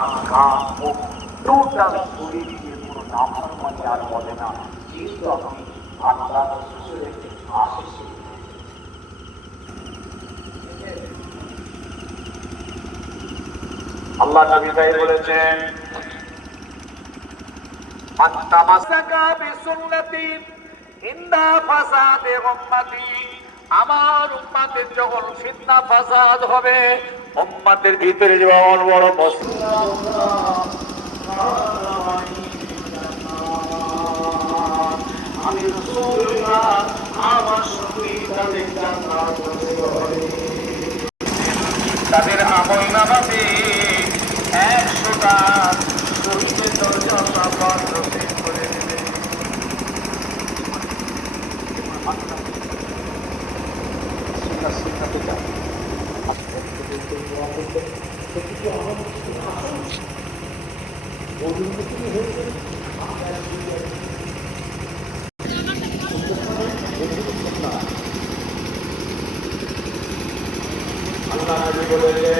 ঘাম মুখ টোটাল শরীর দিয়ে কোনো নাফরমানি আর বলে না, যেহেতু আপনি আল্লাহ রসুলের আশিসে। আল্লাহ নবী তাই বলেছেন, মান তামাসসাকা বিসুন্নতি ইনদা ফাসাদে উম্মতি, আমার উম্মতের যখন ফিতনা ফাসাদ হবে, উম্মতের ভিতরে যে বড় মশলা আমি রাসূলুল্লাহ আমার সঙ্গে তাদের জান্নাত হবে। তাদের আমল নামাতে 100টা শহীদের দরজা আল্লাহ নসিব করে দেবে। আল্লাহ নবী বলেছেন